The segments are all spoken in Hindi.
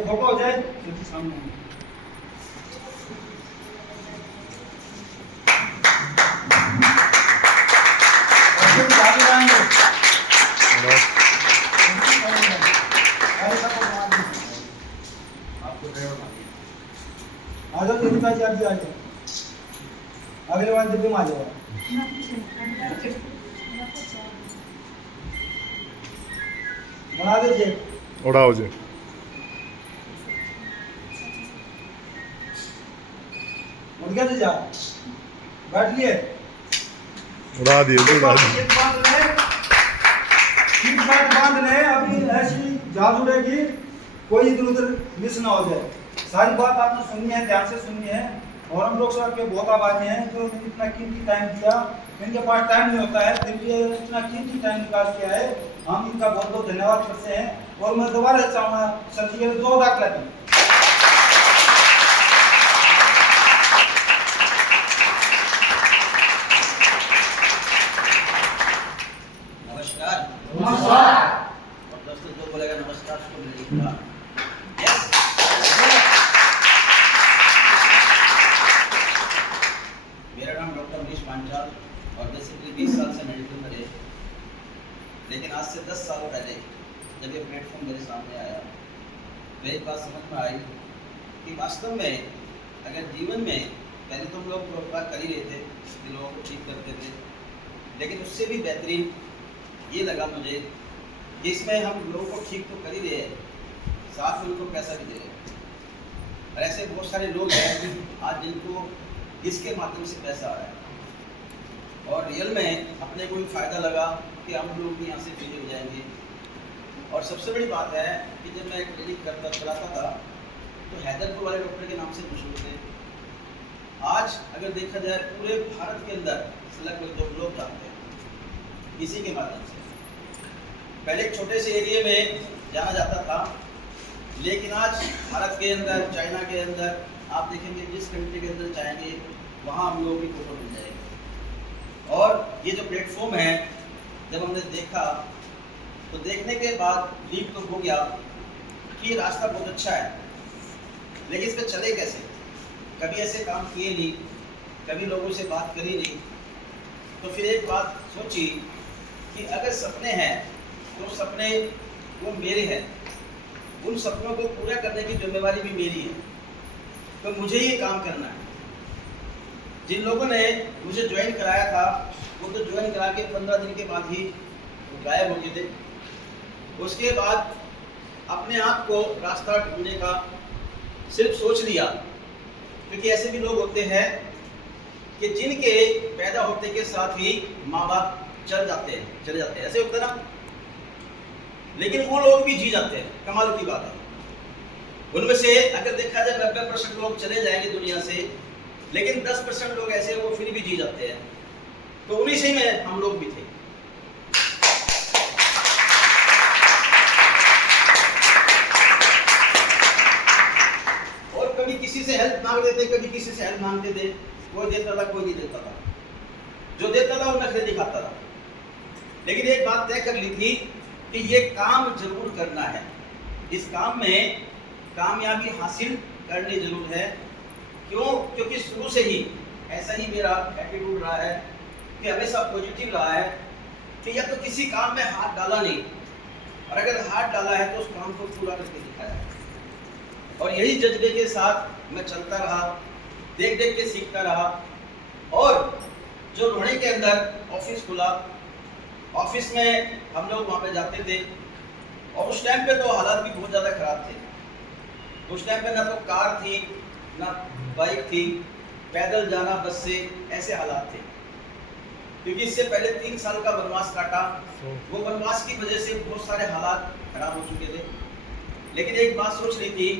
फोटो हो जाए सामने। आ जाओ तेरी बात याद आ जाओ, अगले बार जब आ जाओ बना दीजिए उड़ाओ जी। उठ गया जा बैठ लिए उड़ा दिए उड़ा दिए। बांध ले अभी ऐसी जादू उड़ेगी कोई इधर उधर मिस ना हो जाए। सारी बात आपने सुनी है, ध्यान से सुनी है। और हम लोग सबके बहुत आभारी हैं जो इतना कीमती टाइम दिया। इनके पास टाइम नहीं होता है फिर भी इतना कीमती टाइम निकाल किया है, हम इनका बहुत बहुत धन्यवाद करते हैं। और मैं दोबारा चाहूँगा सर जी के 2 दाखला दी। नमस्कार। नमस्कार। और दोस्तों जो बोलेगा नमस्कार उसको मिलेगा। यस। मेरा नाम डॉक्टर मनीष पांचाल और बेसिकली 20 साल से मेडिकल में रहे, लेकिन आज से 10 साल पहले जब ये प्लेटफॉर्म मेरे सामने आया तो एक बात समझ में आई कि वास्तव में अगर जीवन में पहले तो हम लोग प्रोग्राम कर ही रहे थे कि लोगों को ठीक करते थे, लेकिन उससे भी बेहतरीन ये लगा मुझे कि इसमें हम लोगों को ठीक तो कर ही रहे हैं, साथ में उनको पैसा भी दे रहे हैं। और ऐसे बहुत सारे लोग हैं आज जिनको इसके माध्यम से पैसा आ रहा है और रियल में अपने को भी फ़ायदा लगा कि हम लोग भी यहाँ से फ्री हो जाएंगे। और सबसे बड़ी बात है कि जब मैं क्लिनिक चलाता था तो हैदरपुर वाले डॉक्टर के नाम से मशहूर थे। आज अगर देखा जाए पूरे भारत के अंदर लगभग 2 लोग जानते हैं इसी के माध्यम से। पहले एक छोटे से एरिया में जाना जाता था, लेकिन आज भारत के अंदर, चाइना के अंदर आप देखेंगे जिस कंट्री के अंदर जाएंगे वहाँ हम लोगों की फोटो मिल जाएगी। और ये जो प्लेटफॉर्म है जब हमने देखा तो देखने के बाद लीक तो हो गया कि ये रास्ता बहुत अच्छा है, लेकिन इस पर चले कैसे। कभी ऐसे काम किए नहीं, कभी लोगों से बात करी नहीं, तो फिर एक बात सोची कि अगर सपने हैं तो सपने वो मेरे हैं, उन सपनों को पूरा करने की जिम्मेवारी भी मेरी है, तो मुझे ये काम करना है। जिन लोगों ने मुझे ज्वाइन कराया था वो तो ज्वाइन करा के 15 दिन के बाद ही गायब हो गए थे। उसके बाद अपने आप को रास्ता ढूंढने का सिर्फ सोच लिया, क्योंकि ऐसे भी लोग होते हैं कि जिनके पैदा होते के साथ ही माँ बाप चले जाते हैं, ऐसे होता है ना, लेकिन वो लोग भी जी जाते हैं। कमाल की बात है, उनमें से अगर देखा जाए 90% लोग चले जाएंगे दुनिया से, लेकिन 10% लोग ऐसे वो फिर भी जी जाते हैं। तो उन्हीं से में हम लोग भी थे। और कभी किसी से हेल्प मांगते थे, कभी किसी से हेल्प मांगते थे, कोई देता था कोई नहीं देता था। जो देता था वो नखरे दिखाता था। लेकिन एक बात तय कर ली थी कि ये काम जरूर करना है, इस काम में कामयाबी हासिल करनी जरूर है। क्यों? क्योंकि शुरू से ही ऐसा ही मेरा एटीट्यूड रहा है कि हमेशा पॉजिटिव रहा है कि या तो किसी काम में हाथ डाला नहीं, और अगर हाथ डाला है तो उस काम को पूरा करके दिखाया। और यही जज्बे के साथ मैं चलता रहा, देख देख के सीखता रहा। और जो रोहड़ी के अंदर ऑफिस खुला, ऑफिस में हम लोग वहाँ पे जाते थे, और उस टाइम पे तो हालात भी बहुत ज़्यादा ख़राब थे। उस टाइम पे ना तो कार थी ना बाइक थी, पैदल जाना बस से, ऐसे हालात थे। क्योंकि इससे पहले 3 साल का वनवास काटा, वो वनवास की वजह से बहुत सारे हालात खराब हो चुके थे। लेकिन एक बात सोच ली थी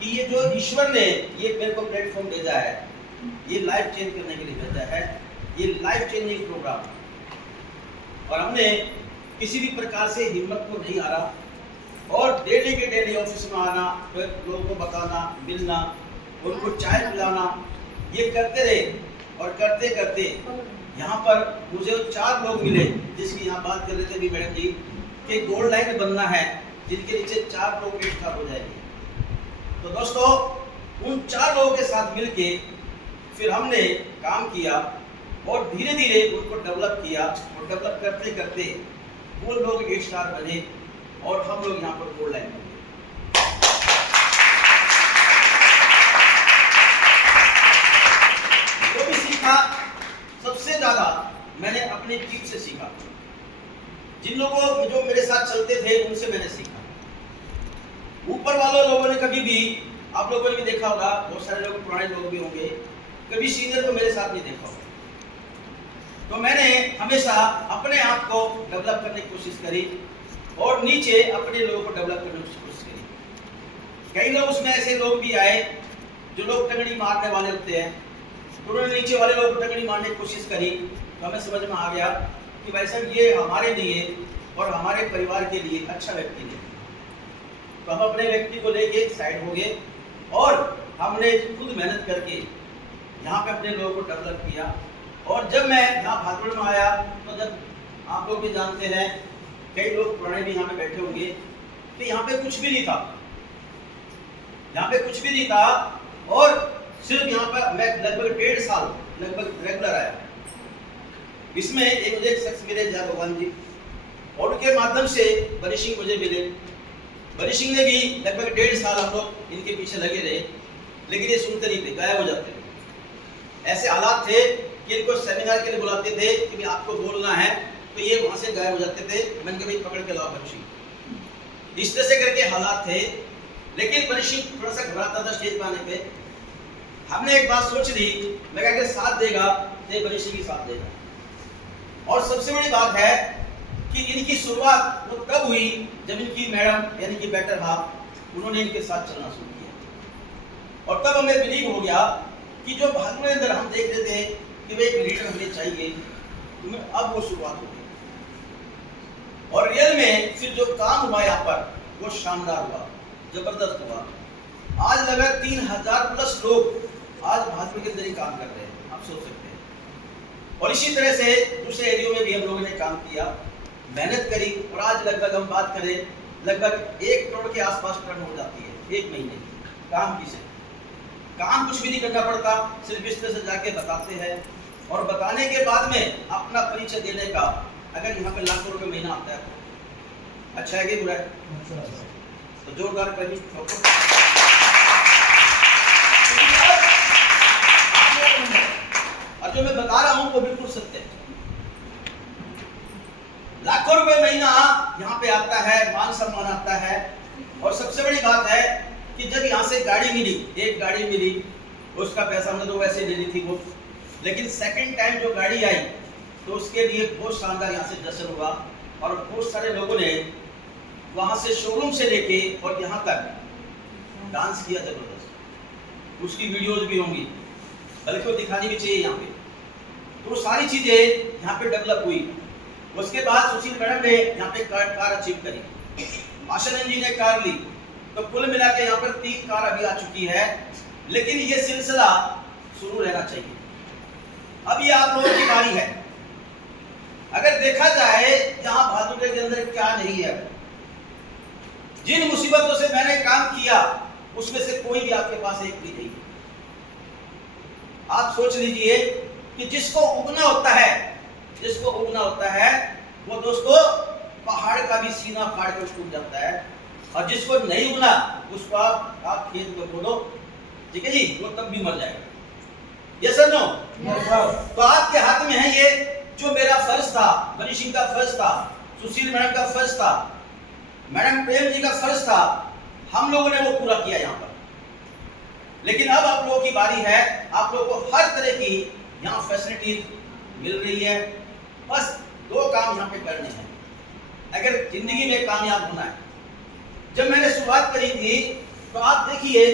कि ये जो ईश्वर ने ये मेरे को प्लेटफॉर्म भेजा है, ये लाइफ चेंज करने के लिए भेजा है, ये लाइफ चेंजिंग प्रोग्राम, और हमने किसी भी प्रकार से हिम्मत को नहीं हारा और डेली के डेली ऑफिस में आना, फिर लोगों को बताना, मिलना, उनको चाय पिलाना, ये करते रहे। और करते करते यहाँ पर मुझे 4 लोग मिले, जिसकी यहाँ बात कर रहे थे भी मैडम जी कि गोल्ड लाइन बनना है, जिनके नीचे 4 लोग स्टार हो जाएंगे। तो दोस्तों उन 4 लोगों के साथ मिलके फिर हमने काम किया और धीरे धीरे उनको डेवलप किया, और डेवलप करते करते वो लोग स्टार बने और हम लोग यहाँ पर गोल्ड लाइन बने। जो भी सीखा सबसे ज्यादा मैंने अपनी टीम से सीखा। जिन लोगों जो मेरे साथ चलते थे उनसे मैंने सीखा। ऊपर वालों लोगों ने कभी भी, आप लोगों ने भी देखा होगा, बहुत सारे लोग पुराने लोग भी होंगे, कभी सीनियर को मेरे साथ नहीं देखा होगा। तो मैंने हमेशा अपने आप को डेवलप करने की कोशिश करी और नीचे अपने लोगों को डेवलप करने की कोशिश करी। कई लोग उसमें ऐसे लोग भी आए जो लोग टंगड़ी मारने वाले होते हैं, तो उन्होंने नीचे वाले लोगों को टंगड़ी मारने की कोशिश करी। तो हमें समझ में आ गया कि भाई साहब ये हमारे लिए और हमारे परिवार के लिए अच्छा व्यक्ति नहीं। तो हम अपने व्यक्ति को लेके साइड हो गए और हमने खुद मेहनत करके यहाँ पे अपने लोगों को डेवलप किया। और जब मैं यहाँ भागपुर में आया, तो जब आप लोग भी जानते हैं, कई लोग पुराने भी यहाँ पे बैठे होंगे, कि यहाँ पे कुछ भी नहीं था, यहाँ पे कुछ भी नहीं था। और सिर्फ यहाँ पर मैं लगभग 1.5 साल लगभग रेगुलर आया। इसमें एक मुझे शख्स मिले, जय भगवान जी, और उनके माध्यम से बरी सिंह मुझे मिले। बरी सिंह ने भी लगभग 1.5 साल हम लोग इनके पीछे लगे रहे, लेकिन ये सुनते नहीं थे, गायब हो जाते थे। ऐसे हालात थे कि इनको सेमिनार के लिए बुलाते थे कि भाई आपको बोलना है, तो ये वहां से गायब हो जाते थे। मैंने कहा भाई पकड़ के लाओ बरी सिंह, इस तरह से करके हालात थे। लेकिन बरी सिंह थोड़ा सा घबराता था स्टेज पर आने पे। हमने एक बात सोच ली, मैं कहा कि साथ देगा तो बरी सिंह ही साथ देगा। और सबसे बड़ी बात है कि इनकी शुरुआत वो तब हुई जब इनकी मैडम यानी कि बेटर हाफ, उन्होंने इनके साथ चलना शुरू किया। और तब हमें बिलीव हो गया कि जो भागपुर के अंदर हम देख रहे थे कि भाई एक लीडर हमें चाहिए, तो अब वो शुरुआत हो गई। और रियल में फिर जो काम हुआ यहाँ पर वो शानदार हुआ, जबरदस्त हुआ। आज लगभग 3000 प्लस लोग आज भागपुर के अंदर ही काम कर रहे हैं, आप सोच सकते हैं। और इसी तरह से दूसरे एरियो में भी हम लोगों ने काम किया, मेहनत करी, और आज लगभग हम बात करें लगभग 1 करोड़ के आसपास टर्न हो जाती है 1 महीने की काम की से। काम कुछ भी नहीं करना पड़ता, सिर्फ इस तरह से जाके बताते हैं, और बताने के बाद में अपना परिचय देने का, अगर यहाँ पे लाखों रुपए महीना आता है तो अच्छा है कि बुरा है? तो जोरदार करिए। और जो मैं बता रहा हूँ वो बिल्कुल सत्य है। लाखों रुपए महीना यहाँ पे आता है, मान सम्मान आता है। और सबसे बड़ी बात है कि जब यहाँ से गाड़ी मिली, एक गाड़ी मिली, उसका पैसा हमने तो वैसे ले ली थी वो, लेकिन सेकंड टाइम जो गाड़ी आई तो उसके लिए बहुत शानदार यहाँ से जश्न हुआ। और बहुत सारे लोगों ने वहाँ से शोरूम से लेके और यहाँ तक डांस किया जबरदस्त। उसकी वीडियोज भी होंगी, बल्कि वो दिखानी भी चाहिए यहाँ पे। तो सारी चीजें यहाँ पे डेवलप हुई। उसके बाद सुशील मैडम ने यहाँ पे कार अचीव करी, आशा जी ने कार ली, तो कुल मिला के यहाँ पर 3 कार अभी आ चुकी है। लेकिन ये सिलसिला शुरू रहना चाहिए। अभी आप लोगों की बारी है। अगर देखा जाए यहाँ भादुके के अंदर क्या नहीं है, जिन मुसीबतों से मैंने काम किया उसमें से कोई भी आपके पास एक भी नहीं। आप सोच लीजिए कि जिसको उगना होता है वो दोस्तों पहाड़ का भी सीना फाड़ कर टूट जाता है, और जिसको नहीं उगना उसको आप खेत में बोलो, ठीक है जी, वो तब भी मर जाएगा। Yes sir no? तो आपके हाथ में है ये, जो मेरा फर्ज था, बरी सिंह का फर्ज था, सुशील मैडम का फर्ज था, मैडम प्रेम जी का फर्ज था, हम लोगों ने वो पूरा किया यहाँ पर। लेकिन अब आप लोगों की बारी है, आप लोगों को हर तरह की यहाँ फैसिलिटीज मिल रही है। बस 2 काम यहाँ पे करने हैं अगर जिंदगी में कामयाब होना है। जब मैंने शुरुआत करी थी तो आप देखिए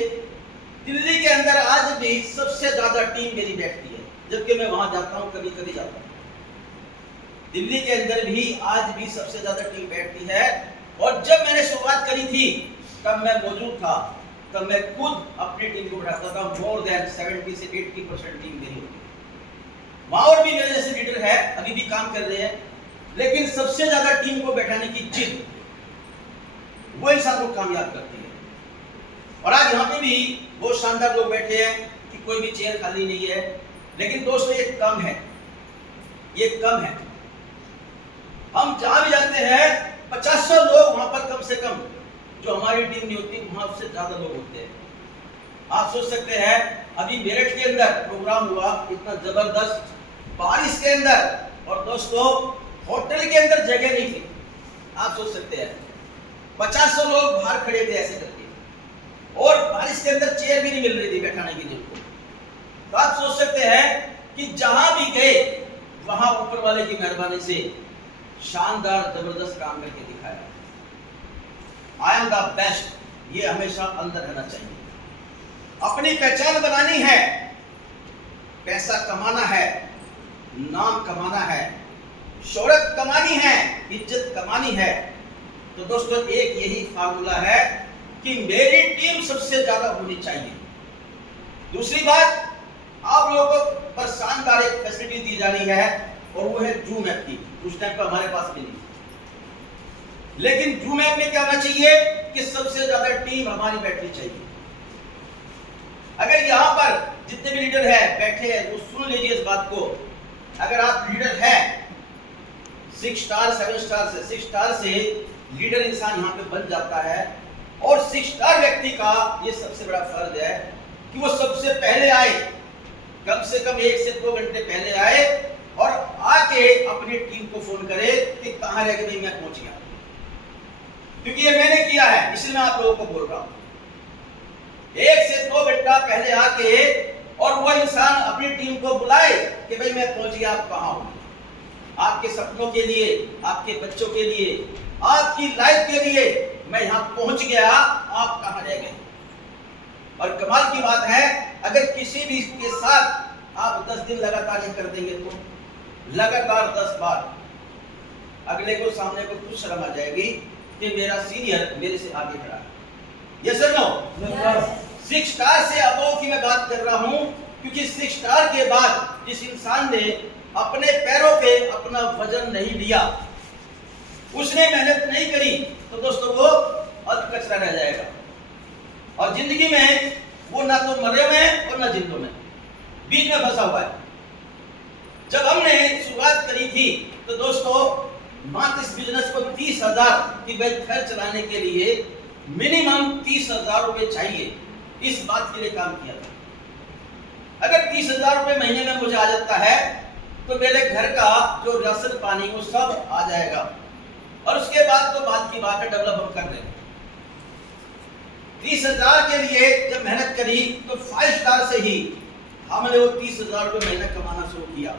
दिल्ली के अंदर आज भी सबसे ज्यादा टीम मेरी बैठती है, जबकि मैं वहां जाता हूं, कभी कभी जाता हूं। दिल्ली के अंदर भी आज भी सबसे ज्यादा टीम बैठती है। और जब मैंने शुरुआत करी थी तब मैं मौजूद था, तब मैं खुद अपनी टीम को बैठाता था। मोर देन 70 से 80% टीम मेरी होती है। वहां और भी मेरे जैसे लीडर है, अभी भी काम कर रहे हैं, लेकिन सबसे ज्यादा टीम को बैठाने की जिद वो इंसान को कामयाब करती है। और आज यहाँ पे भी बहुत शानदार लोग बैठे हैं कि कोई भी चेयर खाली नहीं है, लेकिन दोस्तों ये कम है, ये कम है। हम जहां भी जाते हैं 50 लोग वहां पर कम से कम, जो हमारी टीम नहीं होती वहां से ज्यादा लोग होते हैं। आप सोच सकते हैं अभी मेरठ के अंदर प्रोग्राम हुआ, इतना जबरदस्त बारिश के अंदर, और दोस्तों होटल के अंदर जगह नहीं थी। आप सोच सकते हैं 50 लोग बाहर खड़े थे ऐसे करके, और बारिश के अंदर चेयर भी नहीं मिल रही थी बैठाने के लिए। तो आप सोच सकते हैं कि जहां भी गए वहां ऊपर वाले की मेहरबानी से शानदार जबरदस्त काम करके दिखाया। आई एम द बेस्ट, ये हमेशा अंदर रहना चाहिए। अपनी पहचान बनानी है, पैसा कमाना है, नाम कमाना है, शोहरत कमानी है, इज्जत कमानी है। तो दोस्तों एक यही फार्मूला है कि मेरी टीम सबसे ज्यादा होनी चाहिए। दूसरी बात, आप लोगों पर शानदार एक फैसिलिटी दी जा रही है, और वो है जूम ऐप की। उस टाइम पर हमारे पास भी नहीं, लेकिन जूम ऐप में क्या होना चाहिए कि सबसे ज्यादा टीम हमारी बैठनी चाहिए। अगर यहां पर जितने भी लीडर है बैठे हैं वो सुन लीजिए इस बात को। अगर आप लीडर है 6 स्टार 7 स्टार से, 6 स्टार से लीडर इंसान यहां पे बन जाता है। और 6 स्टार व्यक्ति का ये सबसे बड़ा फर्ज है कि वो सबसे पहले आए, कम से कम 1 से 2 घंटे पहले आए, और आके अपनी टीम को फोन करे कि कहां रह गए भाई, मैं पहुंच गया। क्योंकि ये मैंने किया है, इसलिए मैं आप लोगों को बोल रहा हूं। 1 से 2 घंटा पहले आके और वो इंसान अपनी टीम को बुलाए कि भाई मैं पहुंच गया, आप कहां हो। आपके सपनों के लिए, आपके बच्चों के लिए, आपकी लाइफ के लिए मैं यहां पहुंच गया, आप कहां रह गए। और कमाल की बात है, अगर किसी भी के साथ आप 10 दिन लगातार ये कर देंगे तो लगातार 10 बार, अगले को सामने को कुछ शर्म आ जाएगी कि मेरा सीनियर मेरे से आगे खड़ा है। यस और नो? 6 स्टार से अबव की मैं बात कर रहा हूं, क्योंकि 6 स्टार के बाद जिस इंसान ने अपने पैरों पे अपना वजन नहीं लिया, उसने मेहनत नहीं करी, तो दोस्तों वो अध कचरा रह जाएगा। और जिंदगी में वो ना तो मरे में और ना जिंदों में, बीच में फंसा हुआ है। जब हमने शुरुआत करी थी तो दोस्तों मात्र इस बिजनेस को 30,000 की घर चलाने के लिए मिनिमम 30,000 रुपए चाहिए, इस बात के लिए काम किया था। अगर 30,000 रुपए महीने में मुझे आ जाता है तो मेरे घर का जो राशन पानी वो सब आ जाएगा, और उसके बाद तो बात की बात है, डेवलप हम कर देंगे। 30,000 के लिए जब मेहनत करी तो 5 स्टार से ही हमने वो 30,000 रुपए महीना कमाना शुरू किया।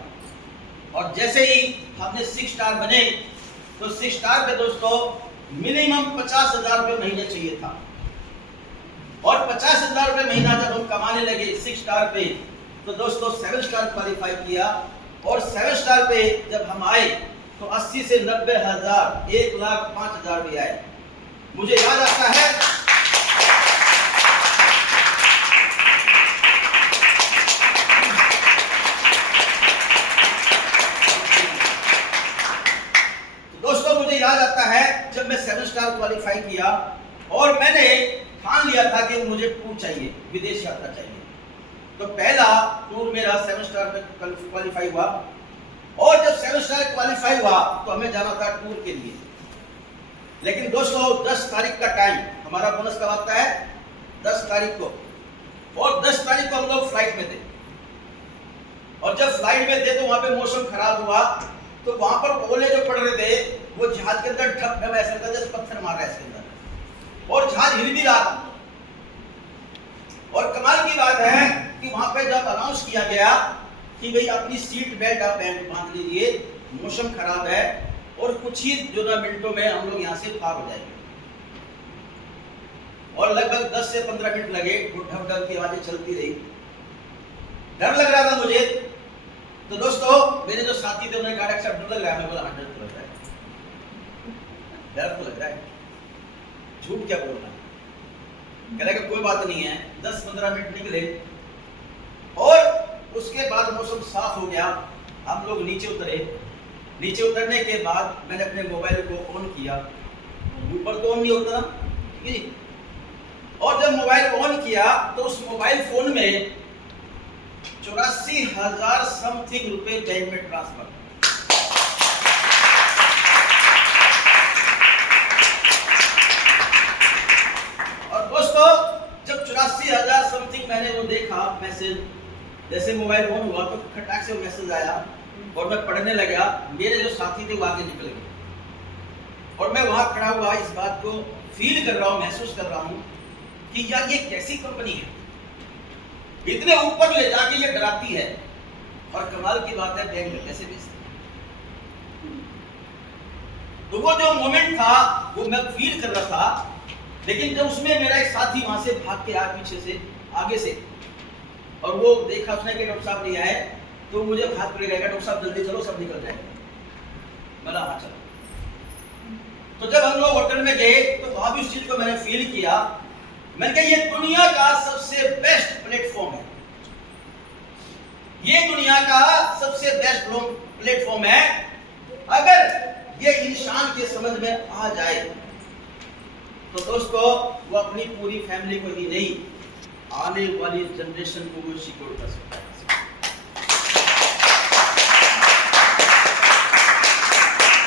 और जैसे ही हमने 6 स्टार बने तो 6 स्टार पे दोस्तों मिनिमम 50,000 रुपए महीने चाहिए था। और 50,000 रुपए महीना जब हम कमाने लगे 6 स्टार पे, तो दोस्तों 7 स्टार क्वालिफाई किया। और 7 स्टार पे जब हम आए तो 80 से 90,000, 1,05,000 भी आए। मुझे याद आता है जब मैं 7 स्टार क्वालिफाई किया और मैंने ठान लिया था कि मुझे टूर चाहिए, विदेश यात्रा चाहिए। तो पहला टूर मेरा 7 स्टार पे क्वालिफाई हुआ। और जब 7 स्टार क्वालिफाई हुआ तो हमें जाना था टूर के लिए। लेकिन दोस्तों 10 तारीख का टाइम, हमारा बोनस कब आता है? 10 तारीख को। और 10 तारीख को हम लोग फ्लाइट में थे। और जब फ्लाइट में थे तो वहां पे मौसम खराब हुआ, तो वहां पर ओले जो पड़ रहे थे वो जहाज के अंदर ठप ठप ऐसा लगता जैसे पत्थर मार रहा है इसके अंदर, और जहाज हिल भी रहा था। और कमाल की बात है कि वहां पे जब अनाउंस किया गया कि भाई अपनी सीट बेल्ट आप बांध लीजिए, मौसम खराब है और कुछ ही जो ना मिनटों में हम लोग यहाँ से पार हो जाएंगे। और लगभग 10 से 15 मिनट लगे, ढप ढप की आवाजें चलती रही। डर लग रहा था मुझे तो दोस्तों मेरे जो साथी थे उन्होंने कहा अच्छा डर लग रहा है, मैं बोला 100 तो लग रहा है, डर तो लग रहा है, झूठ क्या बोलना है। कह रहा कि कोई बात नहीं है। 10-15 मिनट निकले और उसके बाद मौसम साफ हो गया, हम लोग नीचे उतरे। नीचे उतरने के बाद मैंने अपने मोबाइल को ऑन किया, ऊपर तो ऑन नहीं होता ना, ठीक है। और जब मोबाइल ऑन किया तो उस मोबाइल फोन में 84,000 समथिंग रुपए बैंक में ट्रांसफर। और दोस्तों जब 84,000 समथिंग मैंने वो देखा मैसेज, जैसे मोबाइल ऑन हुआ तो खटाक से मैसेज आया और मैं पढ़ने लगा। मेरे जो साथी थे वो आगे निकल गए और मैं वहां खड़ा हुआ इस बात को फील कर रहा हूं, महसूस कर रहा हूं कि यार ये कैसी कंपनी है, इतने ऊपर ले जाके ये डराती है। और कमाल की बात है बैंक में कैसे बेचते। तो वो जो मोमेंट था वो मैं फील कर रहा था, लेकिन जब उसमें मेरा एक साथी वहां से भाग के आया पीछे से, आगे से, और वो देखा उसने कि डॉक्टर साहब नहीं आए, तो मुझे हाथ पकड़ गया, डॉक्टर साहब जल्दी चलो सब निकल जाएगा। मैंने हाँ चलो। तो जब हम लोग होटल में गए तो वहां भी उस चीज को मैंने फील किया। मैंने कहा ये दुनिया का सबसे बेस्ट प्लेटफॉर्म है, ये दुनिया का सबसे बेस्ट प्लेटफॉर्म है। अगर ये इंसान के समझ में आ जाए तो दोस्तों वो अपनी पूरी फैमिली को ही नहीं, आने वाली जनरेशन को भी सिक्योर कर सकता है।